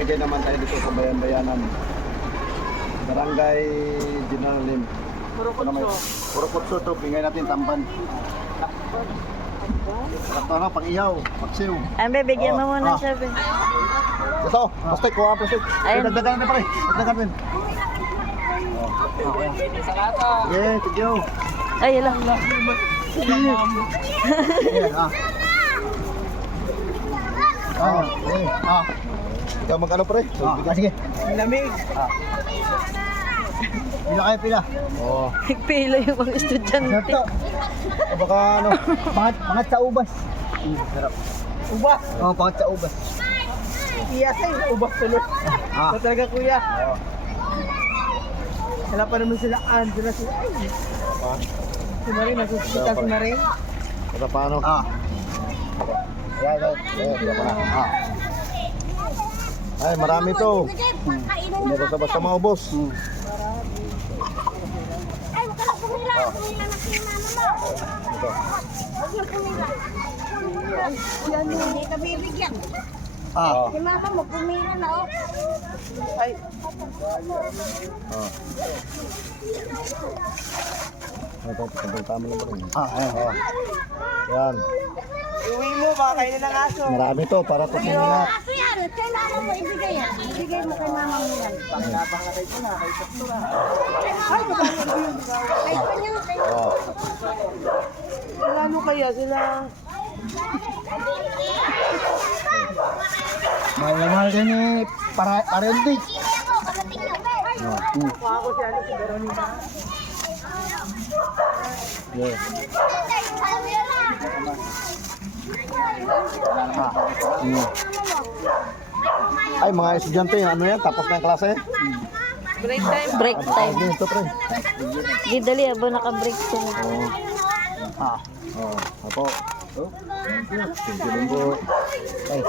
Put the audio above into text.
namimigay naman tayo dito sa bayan-bayanan. Barangay General Lim. Puro kutso to, bingay natin tamban. Ito na, pang-ihaw, pagsiw. Ambe, bigyan mo muna siya, be. Ito, plastic, kuha ang plastic. Ayun. Dagdagan na pare, dagdagan din. Yeah, thank you. Ay, yala. Ikaw mag-ano pare? Sige. Lamig. Pila kayo, pila. Oo. Nagpila yung mga estudyante. Baka ano? Pangat sa ubas. Ubas. Oo, pangat sa ubas. Iya say, ubas tuloy. Ah. Ito talaga kuya. Wala pa naman sila Angela sila. Si Marie, nagsusita si Marie. Ito paano? Ay, marami to. Hindi ko basta maubos. Ay, huwag ka lang pumila. Pumila na si mama mo. Huwag yung pumila. Hindi ka bibigyan. Si mama mo, pumila na, oh. Ay. Ito, tama lang ba rin? Yan. Iuwi mo, baka kainin ng aso. Marami to, para to sa Aso yan. Kay mama mo, ibigay yan. Ibigay mo kay mama mo yan. Pagkabang na kayo na, kayo sakto na. Ay, kay kanya, kay Sila ano kaya, sila... Mahal ka ni Parendix. Ako si ano, si Veronica. Yeah. Ay, mga estudyante, ano yan? Tapos na yung klase? Break time. Break time. Ito, pre. Di dali, abo naka-break siya. Apo. Thank you din po. Ay,